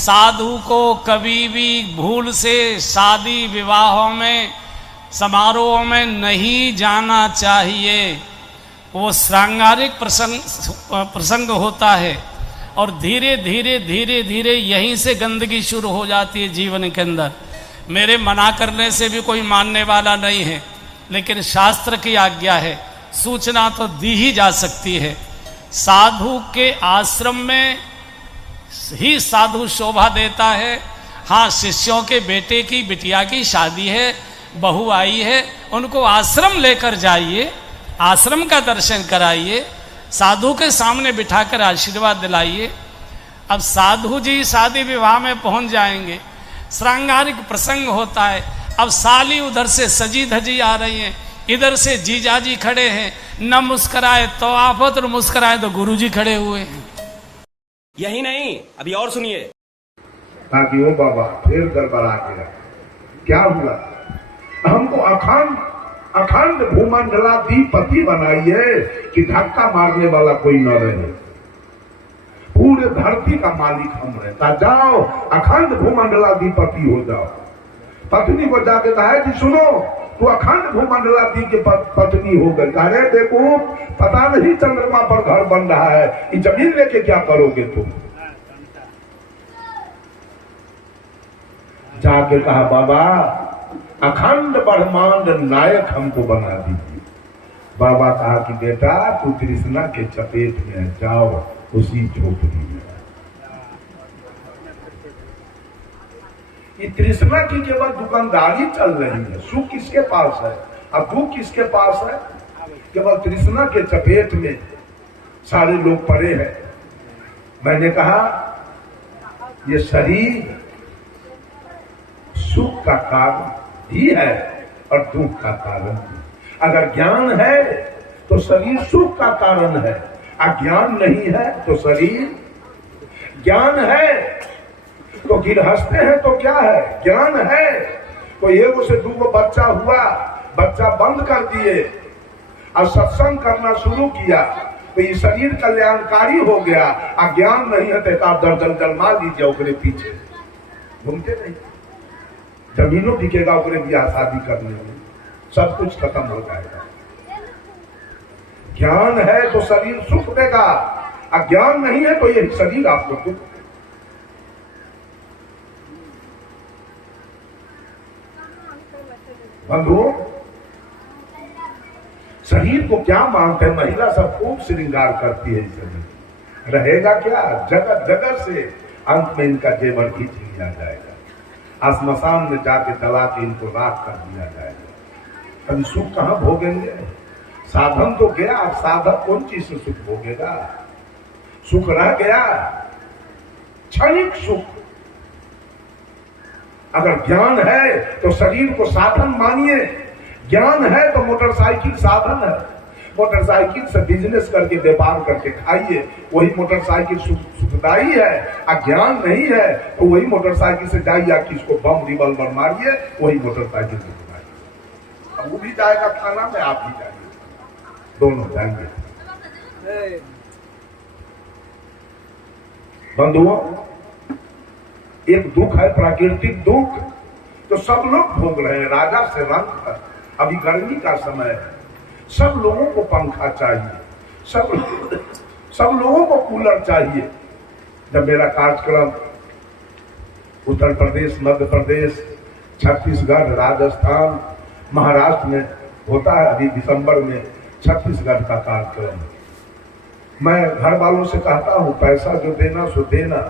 साधु को कभी भी भूल से शादी विवाहों में समारोह में नहीं जाना चाहिए। वो श्रृंगारिक प्रसंग होता है और धीरे धीरे यहीं से गंदगी शुरू हो जाती है जीवन के अंदर। मेरे मना करने से भी कोई मानने वाला नहीं है, लेकिन शास्त्र की आज्ञा है, सूचना तो दी ही जा सकती है। साधु के आश्रम में ही साधु शोभा देता है। हाँ, शिष्यों के बेटे की बिटिया की शादी है, बहू आई है, उनको आश्रम लेकर जाइए, आश्रम का दर्शन कराइए, साधु के सामने बिठाकर आशीर्वाद दिलाइए। अब साधु जी शादी विवाह में पहुंच जाएंगे, श्रृंगारिक प्रसंग होता है। अब साली उधर से सजी धजी आ रही है, इधर से जीजाजी खड़े हैं, न मुस्कुराए तो आफत और मुस्कुराए तो गुरुजी खड़े हुए हैं। यही नहीं, अभी और सुनिए। ताकि वो बाबा फिर गड़बड़ा गया। क्या हुआ? हमको अखंड भूमंडलाधिपति बनाइए कि धक्का मारने वाला कोई न रहे, पूरे धरती का मालिक हम रहता। जाओ अखंड भूमंडलाधिपति हो जाओ। पत्नी को जाके कहा कि सुनो, तू अखंड भूमंडलाधि की पत्नी हो गई। अरे देखो, पता नहीं चंद्रमा पर घर बन रहा है, ये जमीन लेके क्या करोगे तुम? जाके कहा बाबा अखंड ब्रह्मांड नायक हमको बना दीजिए। बाबा कहा कि बेटा तू कृष्णा के चपेट में जाओ, उसी झोपड़ी में। ये कृष्णा की केवल दुकानदारी चल रही है, सुख किसके पास है अब दुख किसके पास है? केवल कृष्णा के चपेट में सारे लोग पड़े हैं। मैंने कहा ये शरीर सुख का कारण ही है और दुख का कारण भी। अगर ज्ञान है तो शरीर सुख का कारण है, अज्ञान नहीं है तो शरीर। ज्ञान है तो गिरहस्ते हैं तो क्या है? ज्ञान है तो एगो से दूगो बच्चा हुआ, बच्चा बंद कर दिए और सत्संग करना शुरू किया तो ये शरीर कल्याणकारी हो गया। अज्ञान नहीं है तो आप दर्जन जन्मा लीजिए, ओकरे पीछे घूमते नहीं। जमीनों बिकेगा ओकरे ब्याह शादी करने में, सब कुछ खत्म हो जाएगा। ज्ञान है तो शरीर सुख देगा, अज्ञान नहीं है तो ये शरीर आपको दुख। बंधुओं, शरीर को क्या मानते हैं? महिला सब खूब श्रृंगार करती है। शरीर रहेगा क्या? जगत जगत से अंत में इनका जेवर खींच लिया जाएगा, आसमशान में जाके जला के इनको राख कर दिया जाएगा। कभी सुख कहां भोगेंगे? साधन तो गया, अब साधक कौन चीज से सुख भोगेगा? सुख रह गया क्षणिक सुख। अगर ज्ञान है तो शरीर को साधन मानिए, ज्ञान है तो मोटरसाइकिल साधन है। मोटरसाइकिल से बिजनेस करके व्यापार करके खाइए, वही मोटरसाइकिल सुखदायी है। अज्ञान नहीं है तो वही मोटरसाइकिल से जाइए, किसको बम रिवॉल्वर मारिए, वही मोटरसाइकिल सुखदायी। अब वो भी जाएगा खाना में, आप भी जाइए, दोनों जाएंगे। बंधुओं, एक दुख है प्राकृतिक दुख, तो सब लोग भोग रहे हैं राजा से रंग पर। अभी गर्मी का समय है, सब लोगों को पंखा चाहिए, सब लोगों को कूलर चाहिए। जब मेरा कार्यक्रम उत्तर प्रदेश, मध्य प्रदेश, छत्तीसगढ़, राजस्थान, महाराष्ट्र में होता है, अभी दिसंबर में छत्तीसगढ़ का कार्यक्रम, मैं घर वालों से कहता हूं पैसा जो देना सो देना,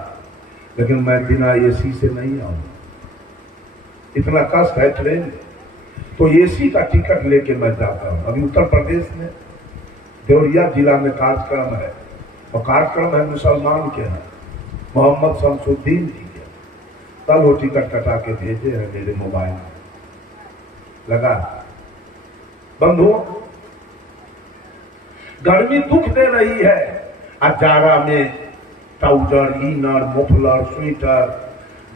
लेकिन मैं बिना एसी से नहीं आऊंगा। इतना कष्ट है ट्रेन, तो एसी का टिकट लेके मैं जाता हूं। अभी उत्तर प्रदेश में देवरिया जिला में कार्यक्रम है, और कार्यक्रम है मुसलमान के हैं, मोहम्मद शमसुद्दीन जी के। कल वो टिकट कटा के भेजे हैं मेरे मोबाइल में, लगा। बंधुओं, गर्मी दुख दे रही है, जाड़ा में ट्राउजर, इनर, मफलर, स्वेटर,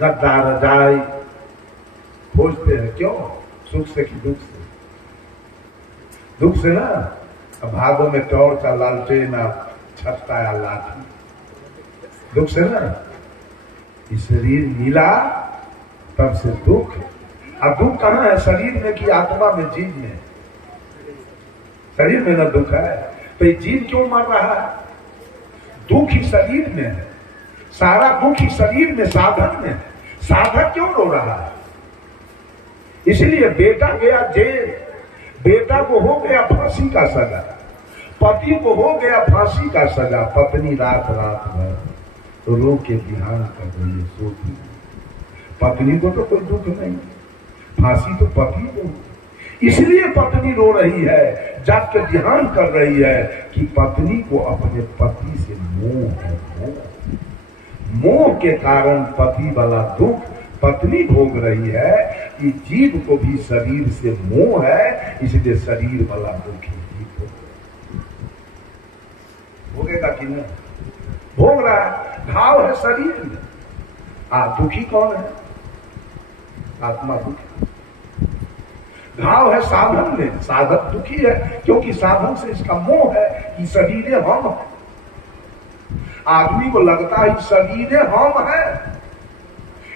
गद्दा, रजाई खोजते हैं। क्यों? सुख से कि दुख से? दुख से ना, भागों में टॉर्च या लालटेन, छत्ता या लाठी, दुख से ना। ये शरीर मिला तब से दुख। अब दुख कहाँ है? शरीर में कि आत्मा में, जीव में? शरीर में ना दुख है, तो ये जीव क्यों मर रहा है? दुख ही शरीर में है, सारा दुख ही शरीर में, साधन में है। साधक क्यों रो रहा है? इसलिए बेटा गया जेल, बेटा को हो गया फांसी का सजा, पति को हो गया फांसी का सजा, पत्नी रात रात भर रो के ध्यान कर रही है, सोती। पत्नी को तो कोई दुख नहीं, फांसी तो पति को, इसलिए पत्नी रो रही है, जाग के ध्यान कर रही है कि पत्नी को अपने पति से मोह है। मोह के कारण पति वाला दुख पत्नी भोग रही है। कि जीव को भी शरीर से मोह है, इसलिए शरीर वाला दुख ही जीव भोगेगा कि नहीं? भोग रहा है, घाव है शरीर में। दुखी कौन है? आत्मा दुखी। घाव है साधन में, साधक दुखी है, क्योंकि साधन से इसका मोह है कि शरीर हम है। आदमी को लगता है शरीर हम है,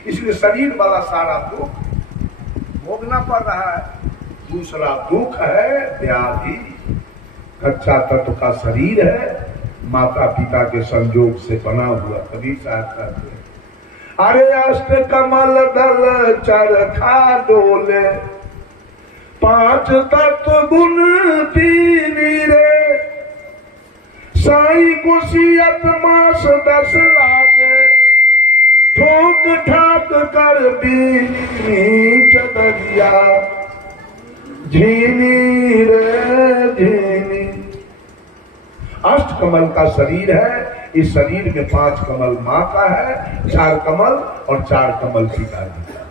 इसलिए शरीर वाला सारा दुख भोगना पड़ रहा है। दूसरा दुख है व्याधि। कच्चा तत्व का शरीर है, माता पिता के संयोग से बना हुआ। कभी चाहता है अरे अष्ट कमल दल चरखा डोले, पांच तत्व गुण तीन रे, साई कुशियत मास 10 लागे, ठोक ठाक कर बीनी चदरिया, झीनी रे झीनी। अष्ट कमल का शरीर है। इस शरीर में 5 कमल माँ का है, 4 कमल और 4 कमल पिताजी का।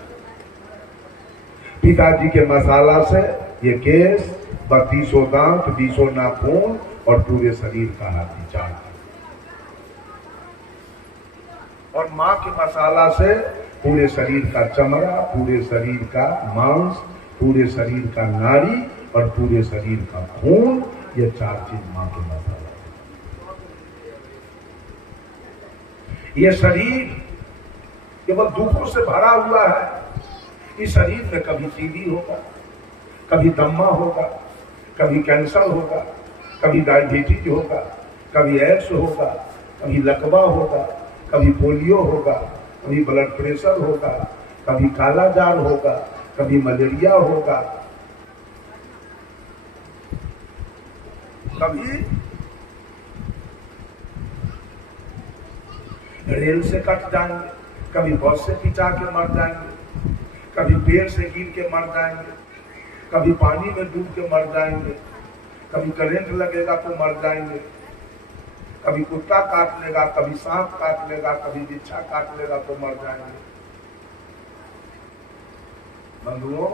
पिताजी के मसाला से ये केस, 32 दांत, 20 नाखून और पूरे शरीर का हाथी 4। और माँ के मसाला से पूरे शरीर का चमड़ा, पूरे शरीर का मांस, पूरे शरीर का नाड़ी और पूरे शरीर का खून। ये 4 चीज माँ के मसाला। ये शरीर केवल दुखों से भरा हुआ है। इस शरीर में कभी टीबी होगा, कभी दम्मा होगा, कभी कैंसर होगा, कभी डायबिटीज होगा, कभी एड्स होगा, कभी लकवा होगा, कभी पोलियो होगा, कभी ब्लड प्रेशर होगा, कभी काला जार होगा, कभी मलेरिया होगा, कभी रेल से कट जाएंगे, कभी बस से पिटा के मर जाएंगे, कभी पेड़ से गिर के मर जाएंगे, कभी पानी में डूब के मर जाएंगे, कभी करंट लगेगा तो मर जाएंगे, कभी कुत्ता काट लेगा, कभी सांप काट लेगा, कभी बिच्छा काट लेगा तो मर जाएंगे। बंधुओं,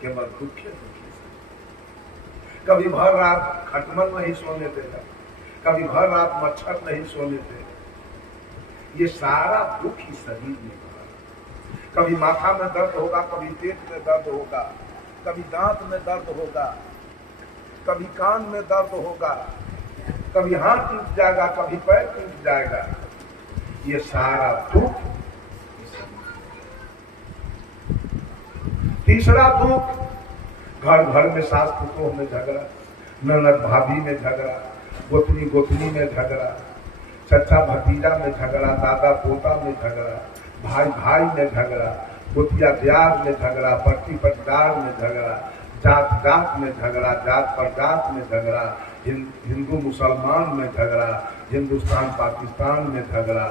केवल दुखे दुखी से। कभी भर रात खटमल नहीं सोने देगा, कभी भर रात मच्छर नहीं सोने देगा। ये सारा दुख ही शरीर में होगा। कभी माथा में दर्द होगा, कभी पेट में दर्द होगा, कभी दांत में दर्द होगा, कभी कान में दर्द होगा, कभी हाथ टूट जाएगा, कभी पैर टूट जाएगा। ये सारा दुख। तीसरा दुख, घर घर में सास पुतोह में झगड़ा, ननद भाभी में झगड़ा, गोतनी गोतनी में झगड़ा, चचा भतीजा में झगड़ा, दादा पोता में झगड़ा, भाई भाई में झगड़ा, गोतिया दियार में झगड़ा, पट्टी पटदार में झगड़ा, जात जात में झगड़ा, जात पर जात में झगड़ा, हिंदू मुसलमान में झगड़ा, हिंदुस्तान पाकिस्तान में झगड़ा,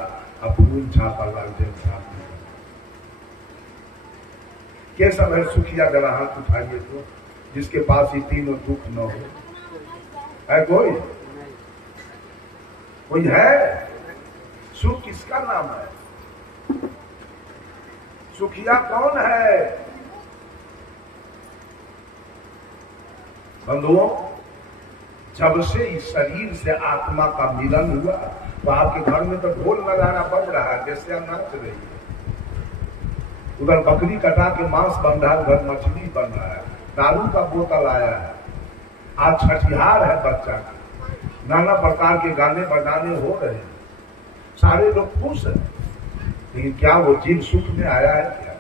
अब खून छापा लालटेन छाप में। क्या सब है? सुखिया जरा हाथ उठाइए तो, जिसके पास ये तीनों दुख न हो। है कोई? कोई है? सुख किसका नाम है? सुखिया कौन है? बंधुओं, जब से इस शरीर से आत्मा का मिलन हुआ तो आपके घर में तो ढोल नगाड़ा बज रहा है, जैसे नाच रही है। उधर बकरी कटा के मांस बन रहा है, उधर मछली बन रहा है, दारू का बोतल आया है, आज छठिहार है बच्चा का, नाना प्रकार के गाने बजाने हो रहे हैं, सारे लोग खुश हैं। लेकिन क्या वो जीव सुख में आया है क्या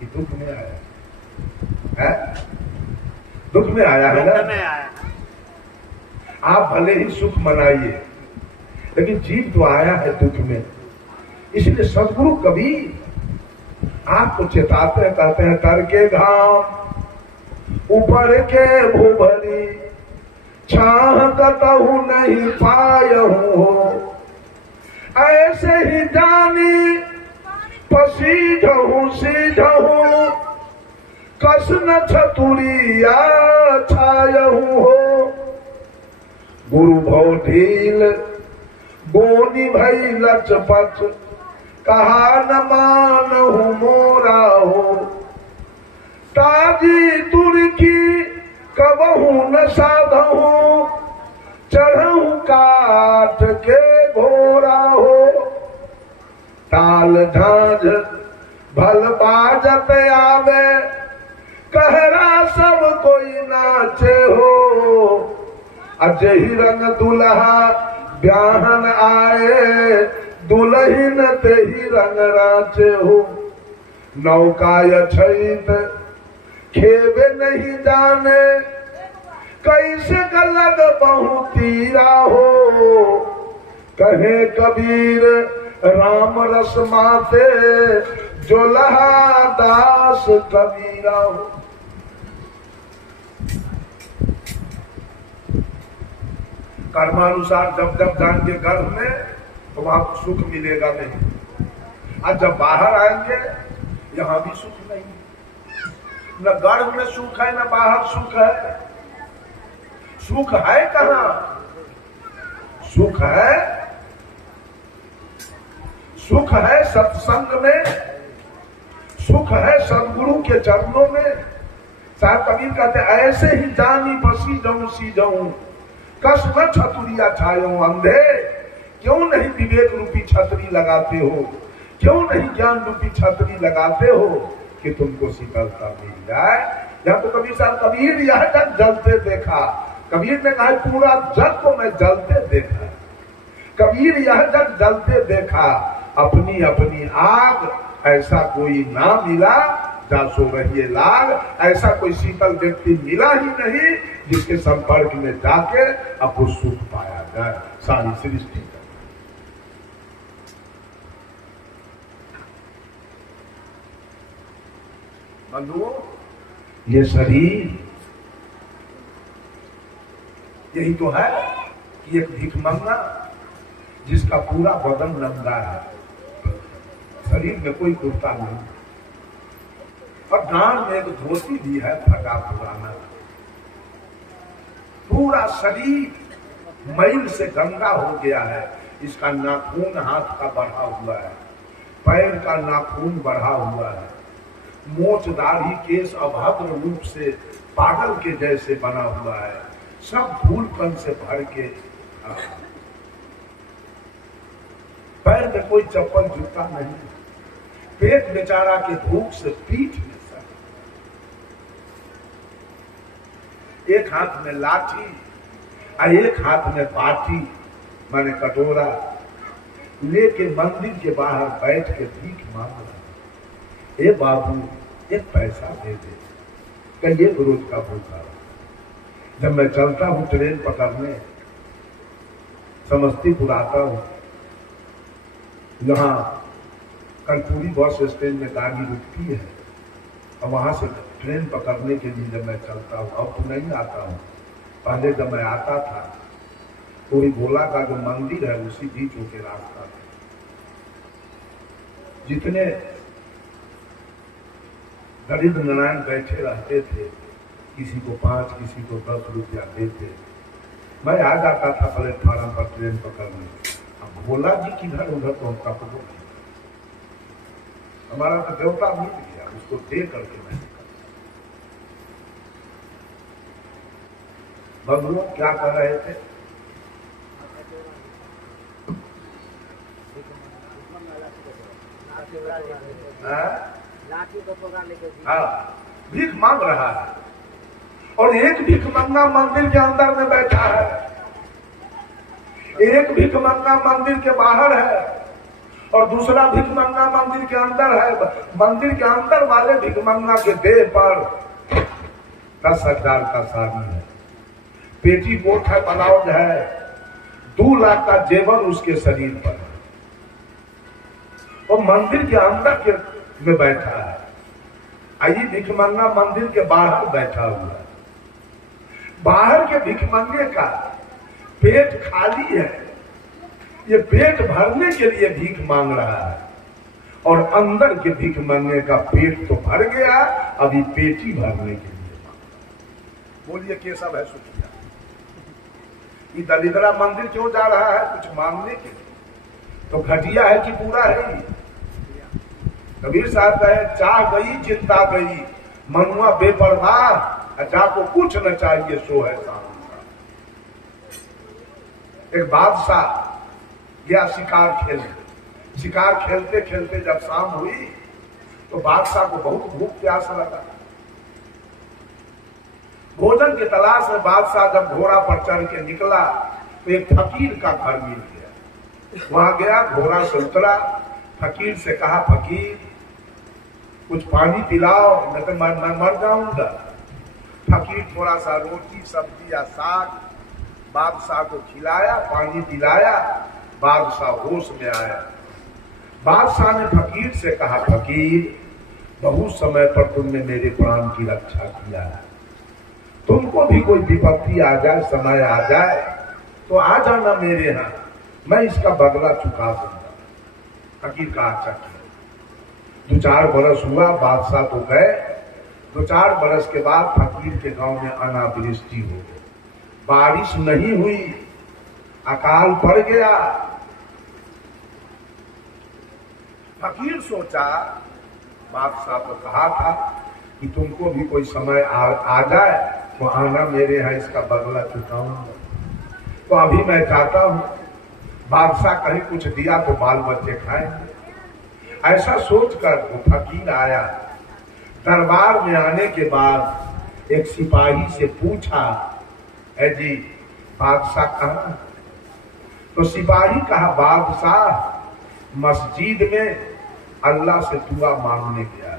कि दुख में आया है? दुख में आया है ना। आप भले ही सुख मनाइए लेकिन जीव तो आया है दुख में। इसलिए सदगुरु कबीर आपको चेताते हैं, कहते हैं तर के घाम ऊपर के भूभरी छाह कतहु नहीं पायहु हो, ऐसे ही जानी पसीजहु सीजहु कस न छतुरिया छायहु हो। गुरु भव ढील गोनी भई लचपच कहा न मानहु मोरा हो, ताजी तुर्की कबहू न साधहू चढ़हू काट के घोरा हो। ताल झांझ भल बाजत आवे कहरा सब कोई नाचे हो, अजही रंग दुल्हा ब्याहन आए दुल्हन ते ही रंग राचे हो। नौकाय छैत खेबे नहीं जाने कैसे गलग बहु तीरा हो, कहे कबीर राम रस माते जो लहा दास कबीरा हो। कर्मानुसार जब जब जान के गर्भ में तो वहां सुख मिलेगा नहीं, और जब बाहर आएंगे यहां भी सुख नहीं। न गर्भ में सुख है न बाहर सुख है। सुख है कहां? सुख है सत्संग में, सुख है सदगुरु के चरणों में। साहब कबीर कहते ऐसे ही जानी बसी जाऊं सी जाऊं कस न छतुरिया छायो। अंधे क्यों नहीं विवेक रूपी छतरी लगाते हो, क्यों नहीं ज्ञान रूपी छतरी लगाते हो कि तुमको शीतलता मिल जाए। यहाँ तो कबीर साहब कबीर यह जग जलते देखा, कबीर ने कहा पूरा जग को मैं जलते देखा। कबीर यह जग जलते देखा अपनी अपनी आग, ऐसा कोई ना मिला जा सो रही लाग। ऐसा कोई शीतल व्यक्ति मिला ही नहीं जिसके संपर्क में जाके आपको सुख पाया जाए सारी सृष्टि का। बंधुओं, ये शरीर यही तो है कि एक भिखमंगा जिसका पूरा बदन नंगा है, शरीर में कोई कुर्ता नहीं, और गांव में एक धोती भी है फटा पुराना। पूरा शरीर मैल से गंदा हो गया है। इसका नाखून हाथ का बढ़ा हुआ है, पैर का नाखून बढ़ा हुआ है, मोच दाढ़ी केस अभद्र रूप से पागल के जैसे बना हुआ है, सब धूलकण से भर के। पैर में कोई चप्पल जूता नहीं, पेट बेचारा के भूख से पीठ में सर, एक हाथ में लाठी और एक हाथ में बाटी माने कटोरा लेके मंदिर के बाहर बैठ के भीख मांग रहा। ए बाबू एक पैसा दे दे, कहिए रोज का भूखा। जब मैं चलता हूँ ट्रेन पकड़ने समस्तीपुर आता हूँ, यहाँ कर्पूरी बस स्टैंड में गाड़ी रुकती है और वहां से ट्रेन पकड़ने के लिए जब मैं चलता हूँ, अब तो नहीं आता हूँ, पहले जब मैं आता था कोई भोला का जो मंदिर है उसी बीच होके रास्ता था। जितने गरीब नारायण बैठे रहते थे, किसी को 5 किसी को 10 रुपया देते, मैं आ जाता था प्लेटफार्म पर ट्रेन पकड़ने। अब भोला जी किधर उधर तो हम तपको, हमारा तो देवता मिल गया, उसको दे करके मैं। बंधुओं क्या कर रहे थे? हाँ, भीख मांग रहा है, और एक भिखमंगा मंदिर के अंदर में बैठा है, एक भिखमंगा मंदिर के बाहर है, और दूसरा भिखमंगा मंदिर के अंदर है। मंदिर के अंदर वाले भिखमंगा के देह पर 10,000 का साड़ी है, पेटी कोट है, ब्लाउज है, 2 लाख का जेवर उसके शरीर पर है। और मंदिर के अंदर के में बैठा है। आइए भिखमंगा मंदिर के बाहर बैठा हुआ है। बाहर के भिखमंगे का पेट खाली है, ये पेट भरने के लिए भीख मांग रहा है। और अंदर के भिखमंगे का पेट तो भर गया, अभी पेटी भरने के लिए मांग रहा है। बोलिए केशव है सुखिया, ये दलिद्रा मंदिर क्यों जा रहा है? कुछ मांगने के लिए। तो घटिया है कि पूरा है? ये कबीर साहब कहे, चाह गई चिंता गई, मनुआ बेपरवाह, जाको कुछ न चाहिए सो है शाम। एक बादशाह गया शिकार खेलने। शिकार खेलते खेलते जब शाम हुई तो बादशाह को बहुत भूख प्यास लगा। भोजन की तलाश में बादशाह जब घोड़ा पर चढ़ के निकला तो एक फकीर का घर मिल गया। वहां गया, घोड़ा से उतरा, फकीर से कहा, फकीर कुछ पानी पिलाओ, नहीं तो मैं मर जाऊंगा। फकीर थोड़ा सा रोटी सब्जी या साग बादशाह को खिलाया, पानी पिलाया, बादशाह होश में आया। बादशाह ने फकीर से कहा, फकीर बहुत समय पर तुमने मेरे प्राण की रक्षा किया है, तुमको भी कोई विपत्ति आ जाए, समय आ जाए तो आ जाना मेरे यहाँ, मैं इसका बदला चुका दूंगा। फकीर का अच्छा किया। 2-4 बरस हुआ, बादशाह तो गए। 2-4 बरस के बाद फकीर के गांव में अनावृष्टि हो गई, बारिश नहीं हुई, अकाल पड़ गया। फकीर सोचा, बादशाह तो कहा था कि तुमको भी कोई समय आ जाए तो आना मेरे यहाँ, इसका बदला चुकाऊंगा। तो अभी मैं चाहता हूं बादशाह कहीं कुछ दिया तो बाल बच्चे खाएंगे। ऐसा सोचकर वो फकीर आया। दरबार में आने के बाद एक सिपाही से पूछा, है जी बादशाह कहाँ? तो सिपाही कहा, बादशाह मस्जिद में अल्लाह से दुआ मांगने गया।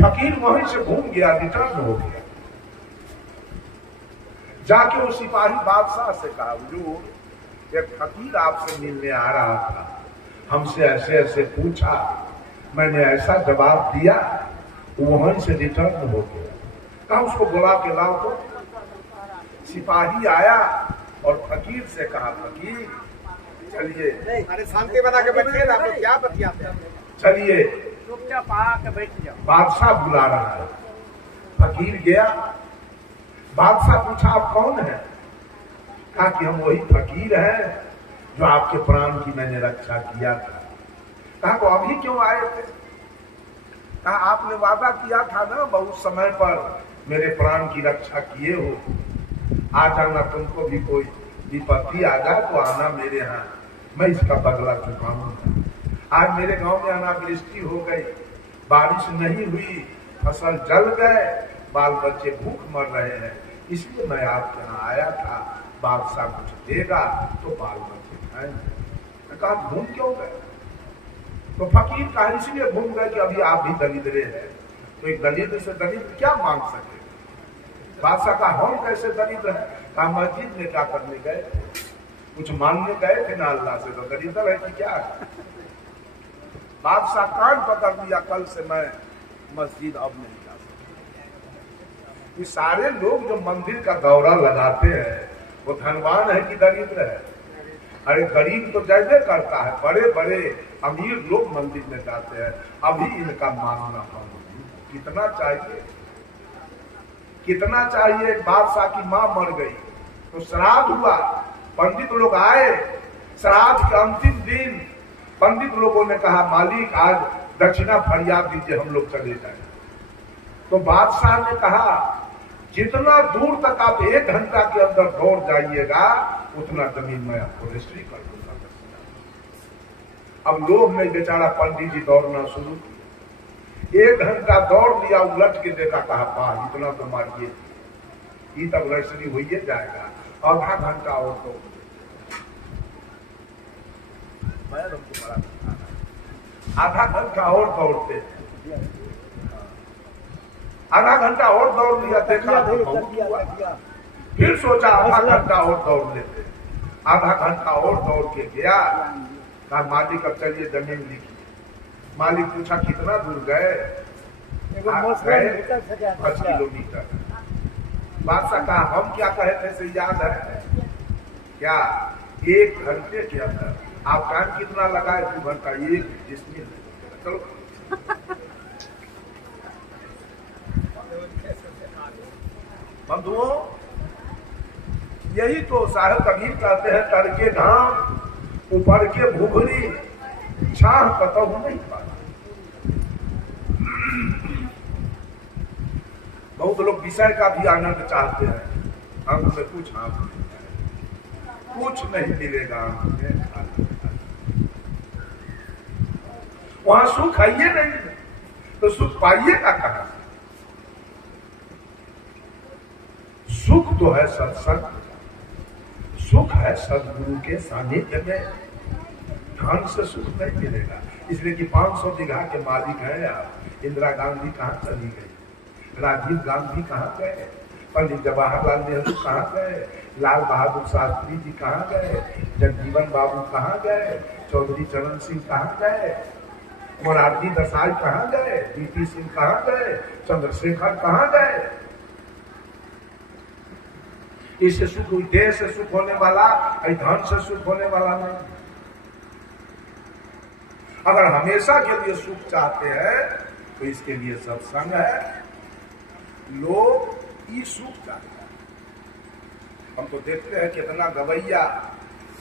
फकीर वहीं से घूम गया, रिटर्न हो गया। जाके वो सिपाही बादशाह से कहा, हुजूर एक फकीर आपसे मिलने आ रहा था, हमसे ऐसे ऐसे पूछा, मैंने ऐसा जवाब दिया, वहीं से रिटर्न हो गया। कहा उसको बुला के लाओ। तो सिपाही आया और फकीर से कहा, फकीर चलिए, अरे शांति बना के बैठिए ना, आप लोग क्या बतियाते हैं? चलिए चुपचाप आके बैठ जाओ। बादशाह बुला रहा है। फकीर गया, बादशाह पूछा आप कौन है? कहा कि हम वही फकीर हैं जो आपके प्राण की मैंने रक्षा किया था। कहा तो अभी क्यों आए थे? कहा आपने वादा किया था ना बहुत समय पर मेरे प्राण की रक्षा किए हो, आ जाना, तुमको भी कोई विपत्ति आ जाए तो आना मेरे यहाँ, मैं इसका बदला चुकाऊंगा। आज मेरे गांव में अनावृष्टि हो गई, बारिश नहीं हुई, फसल जल गए, बाल बच्चे भूख मर रहे हैं, इसलिए मैं आपके यहाँ आया था, बादशाह कुछ देगा तो बाल बच्चे खाएंगे। कहा घूम क्यों गए? तो फकीर कहा इसलिए घूम गए कि अभी आप भी दलिद्रे हैं, तो एक दलिद्र से दलिद्र क्या मांग सके? बादशाह का हम कैसे दलिद्र है? कहा मस्जिद में क्या करने गए थे? कुछ मांगने गए थे ना अल्लाह से, तो दलिद्र है कि क्या? बादशाह कान पकड़ लिया, कल से मैं मस्जिद अब नहीं जा सकता। ये सारे लोग जो मंदिर का दौरा लगाते हैं वो धनवान है कि दरिद्र है? अरे गरीब तो जैसे करता है, बड़े बड़े अमीर लोग मंदिर में जाते हैं, अभी इनका मांगना बंद नहीं। कितना चाहिए, कितना चाहिए? एक बादशाह की मां मर गई तो श्राद्ध हुआ, पंडित लोग आए, श्राद्ध के अंतिम दिन पंडित लोगों ने कहा मालिक आज दक्षिणा फरियाद दीजिए, हम लोग चले जाए। तो बादशाह ने कहा जितना दूर तक आप 1 घंटा के अंदर दौड़ जाइएगा उतना जमीन मैं आपको रजिस्ट्री कर दूंगा। अब लोग में बेचारा पंडित जी दौड़ना शुरू किया, 1 घंटा दौड़ लिया, उलट के देखा, कहा वाह इतना तो मारिए, ये तब रजिस्ट्री हो जाएगा, आधा घंटा और तो पैर हमको बड़ा दुखाना है। आधा घंटा और दौड़ते, आधा घंटा और दौड़ लिया, देखा तो बहुत हुआ। फिर सोचा आधा घंटा और दौड़ लेते, आधा घंटा और दौड़ के गया, कहा मालिक अब चलिए जमीन लिखिए। मालिक पूछा कितना दूर गए? 5 किलोमीटर। बादशाह कहा हम क्या कहे थे से याद है क्या? 1 घंटे के अंदर आप टाइम कितना लगाए? 2 घंटा। 1 जिसमें चलो बंधुओं, यही तो साहब कबीर कहते हैं, तड़के घाम ऊपर के भूखरी छाह कतहु नहीं पाता। बहुत लोग विषय का भी आनंद चाहते हैं, अंत में कुछ कुछ नहीं मिलेगा। वहां सुख है ये नहीं, तो सुख पाइएगा कहां? सुख तो है सत्संग, सुख है सदगुरु के सानिध्य में, धन से सुख नहीं मिलेगा। इसलिए कि 500 बीघा के मालिक हैं आप। इंदिरा गांधी कहाँ चली गई? राजीव गांधी कहाँ गए? पंडित जवाहरलाल नेहरू कहाँ गए? लाल बहादुर शास्त्री जी कहाँ गए? जगजीवन बाबू कहाँ गए? चौधरी चरण सिंह कहाँ गए? मोरारजी देसाई कहाँ गए? बीपी सिंह कहाँ गए? चंद्रशेखर कहाँ गए? इससे सुख, देश से सुख होने वाला, धन से सुख होने वाला नहीं। अगर हमेशा के लिए सुख चाहते हैं तो इसके लिए सत्संग है। लोग ये सुख चाहते हैं। हम तो देखते हैं कितना गवैया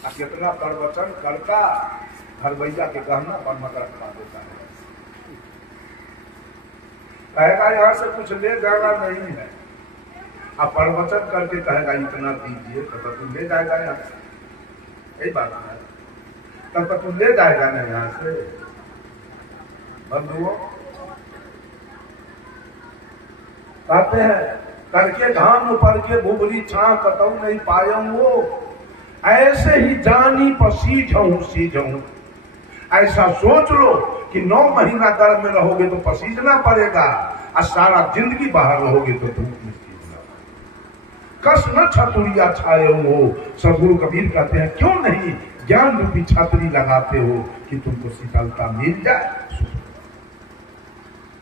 और कितना प्रवचन करता हरवैया के गहना पर मत रखवा देता है। कहेगा यहाँ से कुछ ले जाना नहीं है, अब प्रवचन करके कहेगा इतना दीजिए, तब तक तुम ले जाएगा यहाँ से। यही बात है, तब तक तुम ले जाएगा ना यहाँ से। बंधुओं कहते हैं, करके घाम पर के भुगली छां कतऊ नहीं पायम वो, ऐसे ही जानी पर सीझऊं। ऐसा सोच लो कि 9 महीना गर्भ में रहोगे तो पसीजना पड़ेगा, और सारा जिंदगी बाहर रहोगे तो धूप में सीझना। कस न छतुरिया छाए हो। सदगुरु कबीर कहते हैं, क्यों नहीं ज्ञान रूपी छतरी लगाते हो कि तुमको शीतलता मिल जाए।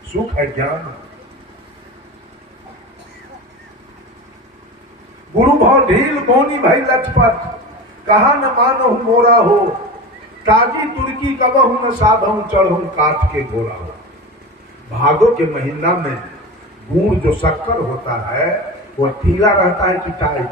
सुख है ज्ञान। गुरु भाव ढील गोनी भाई लचपत, कहा न मानो मोरा हो। ताजी तुर्की कबहू न साधऊ चढ़ू काठ के घोड़ा हो। भादों के महीना में गुड़ जो शक्कर होता है वो ढीला रहता है कि टाइट?